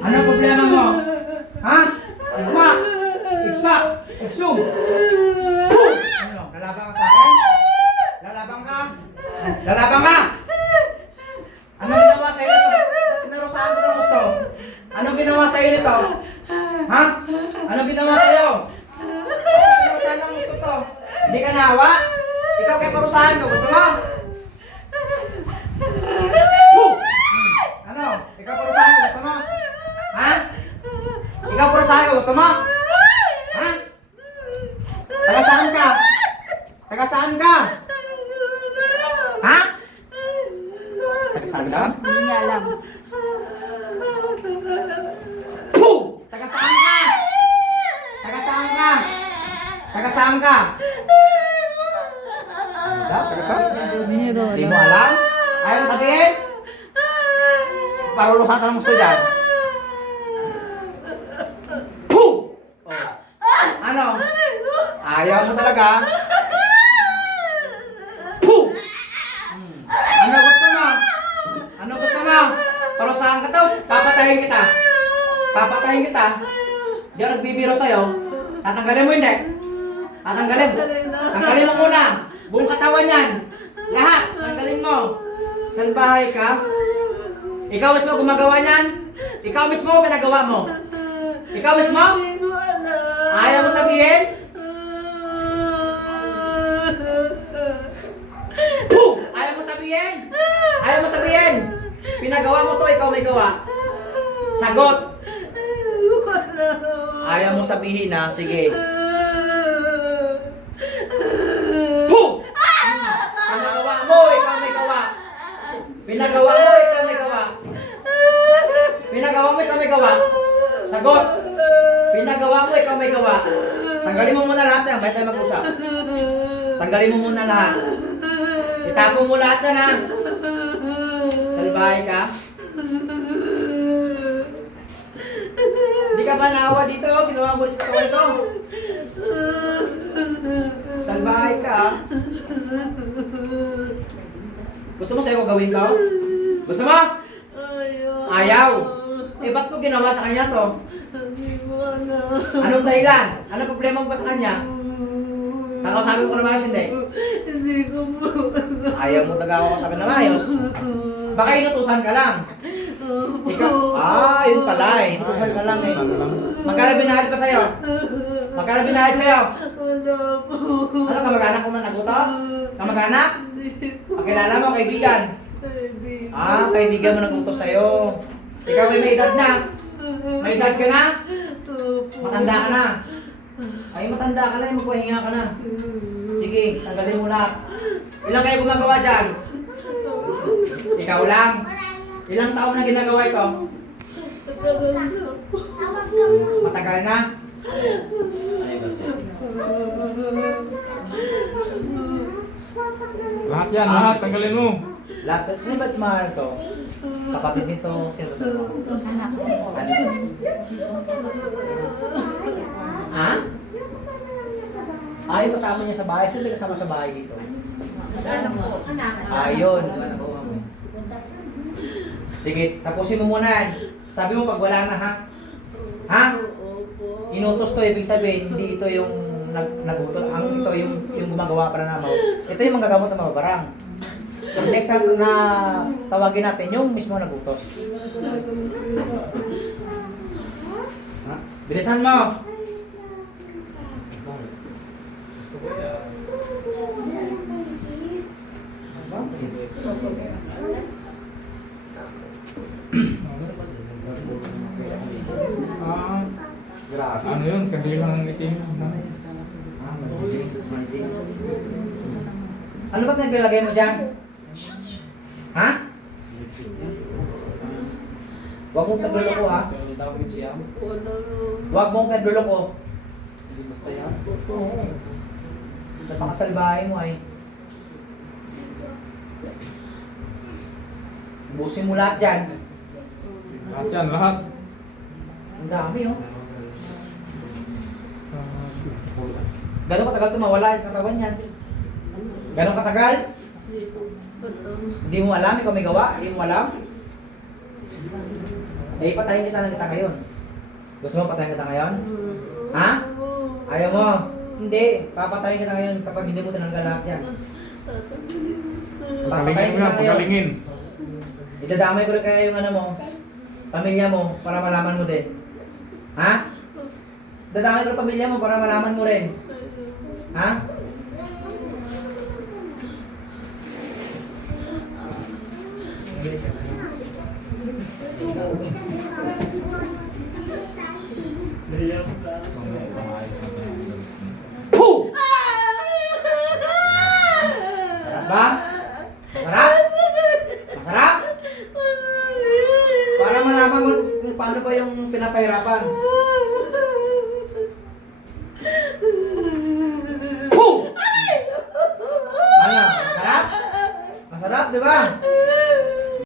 Anong problema mo? Ha? Igma! Igsa! Igsum! Ano? Lalaban ka sa akin? Lalaban ka? Lalaban ka? Anong ginawa sa'yo nito? Pinarusahan ko ng gusto. Anong ginawa sa'yo nito? Ha? Anong ginawa sa'yo? Pinarusahan ng gusto to. Hindi ka nahawa? Ikaw kaya parusahan ko. Gusto mo? Ano? Ikaw parusahan ko. Gusto mo? Ha? Ikaw parusahan ko. Gusto mo? Ha? Taga saan ka? Taga saan ka? Ha? Taga saan ka? Hindi niya alam. Puh! Taga saan ka? Taga saan ka? Taga saan ka? Taga saan? Hindi ba Hindi mo alam? alam? Ayaw mo sabihin? Parulusan ka ng gusto dyan. Puh! Oh. Ano? Ayaw mo talaga? Puh! Ano gusto mo? Ano gusto mo? Parusahan ka to? Papatayin kita. Papatayin kita. Di ako nagbibiro sa'yo. Tatanggalin mo hindi. Tatanggalin. Tanggalin mo muna. Buong katawan yan. Lahat. Tanggalin mo. Salbahay ka. Ikaw mismo gumagawa niyan. Ikaw mismo pinagawa mo. Ikaw mismo? Ayaw mo sabihin? Puh! Ayaw mo sabihin? Ayaw mo sabihin? Pinagawa mo to, ikaw may gawa. Sagot. Ayaw mo sabihin na, sige. Puh! Pinagawa mo, ikaw may gawa. Pinagawa mo, ikaw may gawa. Pinagawa mo, ikaw may gawa. Sagot. Pinagawa mo, ikaw may gawa. Tanggalin mo muna lahat yan, may tayo mag-usap. Tanggalin mo muna lahat. Itapon mo lahat yan, ha? Salbahay ka. Hindi ka ba naawa dito? Ginawa mo sa katawan ito. Salbahay ka. Gusto mo sa'yo ko gawin to? Gusto mo? Ayaw. Eh, ba't mo ginawa sa kanya to? Anong dahilan? Anong problema mo ba sa kanya? Nakausapin ko na maayos, hindi? Hindi ko po. Ayaw mo taga ako sabi na maayos. Baka inutusan ka lang. Ikaw, yun pala eh. Inutusan ka lang eh. Magkano binahid pa sa'yo? Magkano binahid sa'yo? Wala po. Ano, kamag-anak mo man nagutos? Kamag-anak? Pakilala mo, kaibigan. Kaibigan mo nagutos sa'yo. Ikaw ay may edad na. May edad ka na? Matanda ka na. Ay, matanda ka na, magpahinga ka na. Sige, tanggalin mo lahat. Ilang kayo gumagawa dyan? Ikaw lang. Ilang taon na ginagawa ito? Matagal na? Lahat yan, lahat. Tanggalin mo. Lahat. Sino ba't mahal to? Kapatid nito, sino to? Anak ko. Ano? Ha? Ayaw kasama niya sa bahay. Sino may kasama sa bahay dito? Ayun. Sige, tapusin mo muna yan. Sabi mo pag wala na, ha? Ha? Inutos to, ibig sabihin, hindi ito yung nagutos. Ang ito yung gumagawa para namaw. Ito yung manggagamot ng mga barang. Next time na tawagin natin yung mismo nagutos. Ha? Bilisan mo! Grabe. Ano yun? Kandilang ang itim. Ano ba naglalagay mo dyan? Ha? Huwag mong pagduloko, ha? Huwag mong pagduloko. Napakasalbahay mo ay. Ubusin mo lahat dyan. Lahat yan, lahat. Ang dami, oh. Gano'ng katagal ito mawala sa katawan yan? Gano'ng katagal? Hindi mo alam, ikaw may gawa? Hindi mo alam? Eh, patayin kita ng kita ngayon. Gusto mo patayin kita ngayon? Ha? Ayaw mo? Hindi. Papatayin kita ngayon kapag hindi mo tinanggal lahat yan. Pagalingin mo na, pagalingin. Idadamay ko rin kaya yung ano mo, pamilya mo, para malaman mo din. Ha? Dadamay ko rin pamilya mo para malaman mo rin. Ha? Puh! Sarap ba? Masarap? Masarap? Para malaman mo kung paano ba yung pinapahirapan.